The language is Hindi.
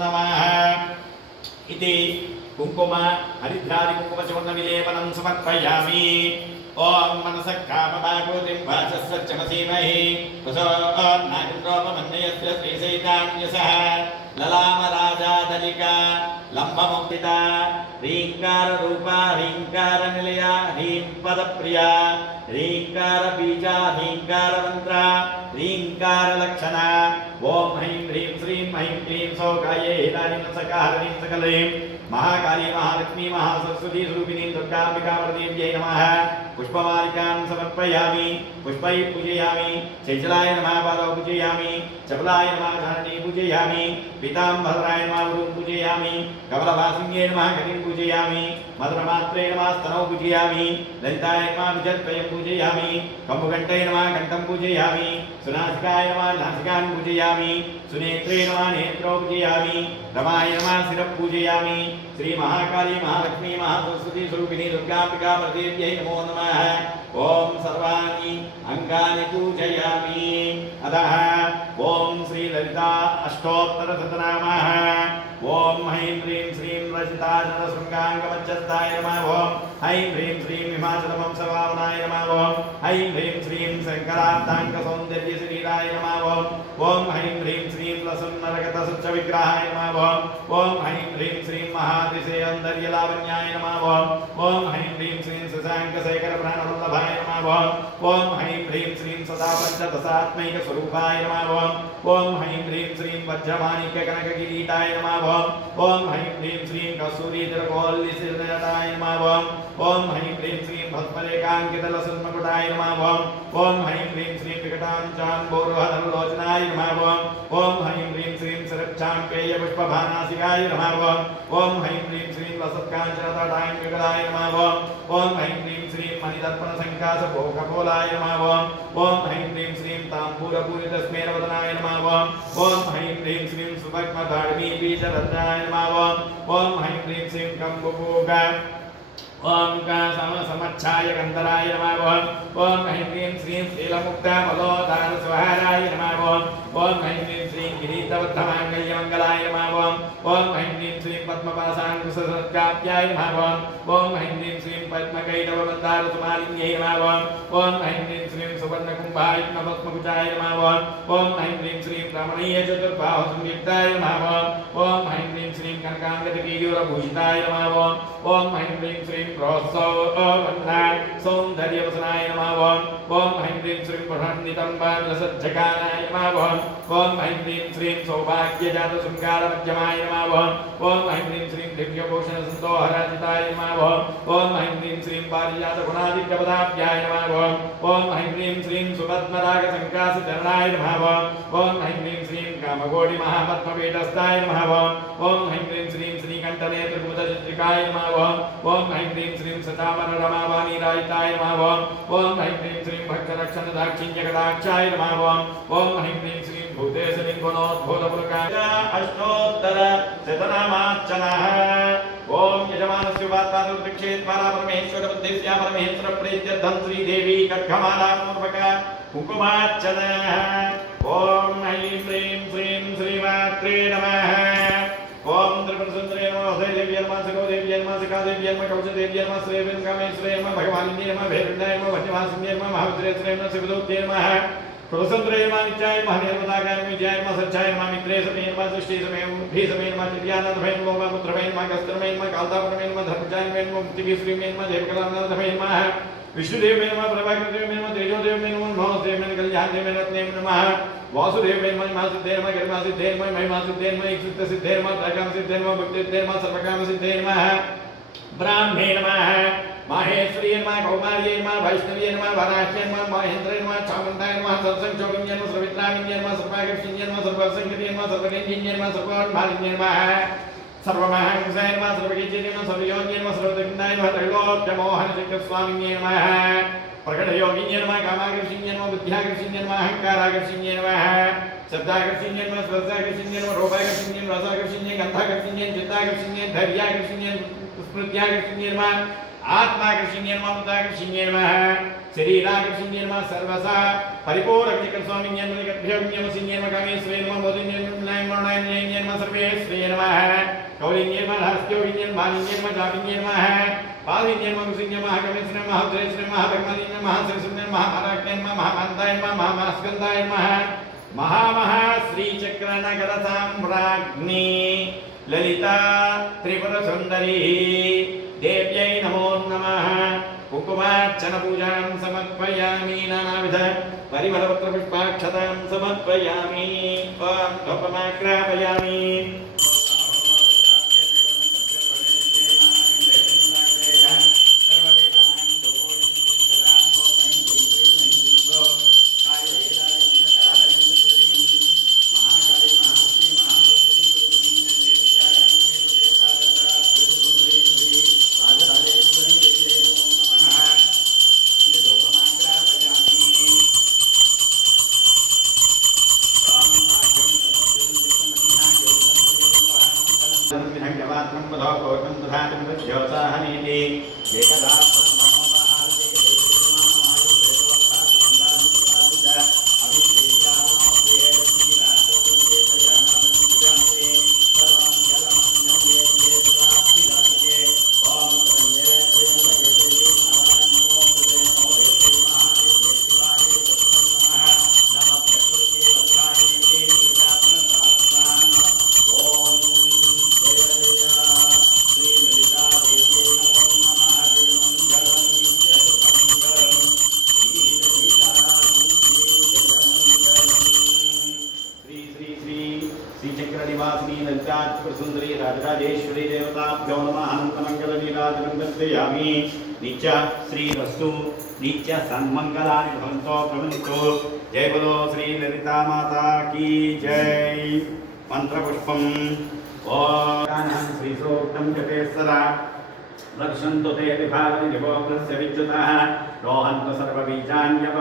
नमः इति कुंकुम हरिद्रादि कुंकुम चूर्ण विलेपनं समर्पयामि। ओम मनसः कामभागोतिं वाचस्वच्चमसीमहि कुशोन्नागिन्द्रोपमन्यस्य श्रीसैतान्यसः ललामराजादलिका लम्बमुक्तिता ह्रीङ्काररूपा ह्रीङ्कारनिलया ह्रीं पदप्रिया ह्रीङ्कारबीजा ह्रीङ्कारमन्त्रा ह्रीङ्कारलक्षणा ओम ह्रीं ह्रीं श्रीं ह्रीं क्लीं सौकाये हितानीं सकाहरीं सकलीं महाकाली महालक्ष्मी महासरस्वती स्वरूपिणी दुर्गाम्बिकावरदेव्यै नमः। पुष्पमालिकां समर्पयामि पुष्पैः पूजयामि। शैचलाय नमः पादौ पूजयामि चपलाय नमः धारणी पूजयामि पीताम्बराय नमः गुरुं पूजयामि कमलवासिन्ये नमः गतिं पूजयामि मधुरमात्रे नमः स्तनौ पूजयामि ललिताय नमः विजयद्वयं पूजयामि कम्बुघण्टे नमः घण्टं पूजयामि सुनासिकाय नमः नासिकां पूजयामि सुनेत्रे नमः नेत्रौ पूजयामि रमाय नमः शिरः पूजयामि। श्री महाकाली महालक्ष्मी महासरस्वती स्वरूपिणी दुर्गाम्बिका वरदेव्यै नमो नमः। ओम सर्वाणि अंगानि पूजयामि। अतः ओम श्री ललिता अष्टोत्तर शतनामः। ओम ह्रीं ह्रीं श्रीं रचिताचलशृङ्गाङ्गमध्यस्थाय नमः। ओम ह्रीं ह्रीं श्रीं हिमाचलवंशवामनाय नमः। ओम ह्रीं ह्रीं श्रीं शङ्करार्धाङ्गसौन्दर्यशरीराय नमः। ओम ह्रीं ह्रीं श्रीं लसन्नरगतसच्चविग्रहाय नमः। ओम ह्रीं ह्रीं श्रीं महातिशयौन्दर्यलावण्याय नमः। ओम ह्रीं ह्रीं श्रीं शशाङ्कशेखरप्राणवल्लभाय नमः। ओम ह्रीं ह्रीं श्रीं सदा पञ्चदशात्मैकस्वरूपाय नमः। ओम ह्रीं ह्रीं श्रीं वज्रमाणिक्यकनककिरीटाय नमः। ओम ह्रीं ह्रीं श्रीं कस्तूरीतिलकोल्लिशिरदाय नमः। ओम ह्रीं ह्रीं श्रीं भस्मरेखाङ्कितलसन्मकुटाय नमः। ओम ह्रीं ह्रीं श्रीं विकटाञ्चाम्बोरुहधरलोचनाय नमः। ओम ह्रीं ह्रीं श्रीं शरच्चाम्पेयपुष्पभानासिकाय नमः। ओम ह्रीं ह्रीं श्रीं लसत्काञ्चनतटाङ्गलाय नमः। ओम ह्रीं ह्रीं श्रीं मणिदर्पणसङ्कासभोगपोलाय नमः। ओम ह्रीं ह्रीं श्रीं ताम्बूलपूरितस्मेरवदनाय नमः। ओम ह्रीं ह्रीं श्रीं सुभग्मधारिणीबीजरत्नाय नमः। ओम ह्रीं ह्रीं श्रीं कम्बुपूग ओम समच्छाय गंधराय नमः। ओम ह्रीं ह्रीं श्रीं शीलमुक्तामलोदानस्वहाराय नमः। ओम ह्रीं ह्रीं श्रीं गिरीतबद्धमाङ्गल्यमङ्गलाय नमः। ओम ह्रीं ह्रीं श्रीं पद्मपाशाङ्कुशसत्काप्याय नमः। ओम ह्रीं ह्रीं श्रीं पद्मकैटवमन्दारसुमालिन्यै नमः। ओम ह्रीं ह्रीं श्रीं सुवर्णकुम्भायज्ञपद्मकुचाय नमः। ओम ह्रीं ह्रीं श्रीं रमणीयचतुर्बाहुसंयुक्ताय नमः। ओम ह्रीं ह्रीं श्रीं कनकाङ्गदपीयूरभूषिताय नमः। ओम ह्रीं ह्रीं श्रीं सौन्दर्यवसनाय नमः। ओम ह्रीं ह्रीं श्रीं प्रहन्नितम्बालसज्जकानाय नमः। ओम ह्रीं ह्रीं श्रीं सौभाग्यजातशृङ्गारमध्यमाय नमः। ओम ह्रीं ह्रीं श्रीं दिव्यभूषणसन्तोहराजिताय नमः। ओम ह्रीं ह्रीं श्रीं पारिजातगुणादित्यपदाभ्याय नमः। ओम ह्रीं ह्रीं श्रीं सुपद्मरागसङ्कासचरणाय नमः। ओम ह्रीं ह्रीं श्रीं कामकोटिमहापद्मपीठस्थाय नमः। ओम ह्रीं ह्रीं श्रीं श्रीकण्ठनेत्रकुमुदचित्रिकाय नमः। ओम ह्रीं ह्रीं श्रीं सचामररमावाणीरायिताय नमः। ओम ह्रीं ह्रीं श्रीं भक्तरक्षणदाक्षिण्यकटाक्षाय नमः। ओम ह्रीं ह्रीं श्रीं भूतेशलिङ्गुणोद्भूतपुलकाय अष्टोत्तर शतनामार्चनः। ओम यजमानस्य वातावृक्षेत्वारा परमेश्वर बुद्धिस्या परमेश्वर प्रीत्यर्थं श्रीदेवी खड्गमालापूर्वक कुङ्कुमार्चनः। ओम ह्रीं ह्रीं श्रीं श्रीमात्रे नमः। ओम त्रिपुरसुन्दरी नमः देव्यै नमः सगोदेव्यै नमः सकादेव्यै नमः कवचदेव्यै नमः श्रेयवेङ्कामेश्वर्यै नमः भगवानिन्यै नमः भैरव्याय नमः वज्रवासिन्यै नमः महारुद्रेश्वर्यै नमः शिवदूत्यै नमः कुलसुन्दर्यै नमः नित्याय नमः निर्मदाकाय नमः विजयाय नमः सच्चाय नमः मित्रे समे नमः सृष्टि समे भीसमे नमः दिव्यानन्दभये नमः पुत्रभये नमः कस्तरभये नमः कालतापनभये नमः धर्मजान्भये नमः मुक्तिभीश्वरीभये नमः देवकलानन्दभये नमः विष्णुदेवये नमः प्रभाकरदेवये नमः तेजोदेवये नमः महोदेवये नमः कल्याणदेवये नमः वासुदेवये नमः महासिद्धे नमः गरिमासिद्धे नमः महिमासिद्धे नमः ईक्षितसिद्धे नमः त्रैकामसिद्धे नमः भक्तिसिद्धे नमः सर्वकामसिद्धे नमः ब्राह्मे नमः माहेश्वर्यै नमः कौमार्यै नमः वैष्णव्यै नमः वराह्यै नमः महेन्द्राय नमः चामुण्डाय नमः सर्वसंक्षोभिन्यै नमः सर्ववित्रामिन्यै नमः सर्वाकर्षिण्यै नमः सर्वसंगतियै नमः सर्वगन्धिन्यै नमः सर्वमालिन्यै नमः सर्वमहांसाय नमः सर्वगीत्यै नमः सर्वयोन्यै नमः सर्वदग्नाय नमः त्रैलोक्यमोहनचक्रस्वामिन्यै नमः प्रकटयोगिन्यै नमः कामाकर्षिण्यै नमः बुद्ध्याकर्षिण्यै नमः अहङ्काराकर्षिण्यै नमः शब्दाकर्षिण्यै नमः स्पर्शाकर्षिण्यै नमः रूपाकर्षिण्यै रसाकर्षिण्यै गन्धाकर्षिण्यै चित्ताकर्षिण्यै धैर्याकर्षिण्यै स्मृत्याकर्षिण्यै नमः आत्माकर्षिण्ये नमः ममताकर्षिण्ये नमः शरीराकर्षिण्ये नमः सर्वसा परिपूर्णविकल्पस्वामिन्ये नमः निकटभ्योन्ये नमः सिन्ये नमः कामेश्वरे नमः बोधिन्ये नमः नारायण्ये नमः सर्वेश्वरे नमः कौलिन्ये नमः हस्त्योगिन्ये नमः मानिन्ये नमः जापिन्ये नमः पाविन्ये नमः कुसिन्ये नमः कामेश्वरे नमः उद्रेश्वरे नमः भगवन्ये नमः सरस्वत्ये नमः महाराज्ञे नमः महामान्ताय नमः महामास्कन्दाय नमः महामहा श्रीचक्रनगर साम्राज्ञी ललिता त्रिपुरसुन्दरी देव्यै नमो नमः कुकुमार्चन पूजां समर्पयामि नानाविध परिमलपत्र पुष्पाक्षतां समर्पयामि ॐ धूपमाग्रापयामि सुंदरी राजराजेश्वरी देवताभ्यो नमः अनंतमंगल नीराजनंदयामि नित्य श्री वस्तु नित्य सन्मंगलानि भवन्तो भवन्तु जय बोलो श्री ललिता माता की जय मंत्र पुष्पम ओम श्री सूक्तम जपे सदा रक्षन्तु ते विभागं विभोगस्य विद्युतः रोहन्तु सर्वबीजान्यव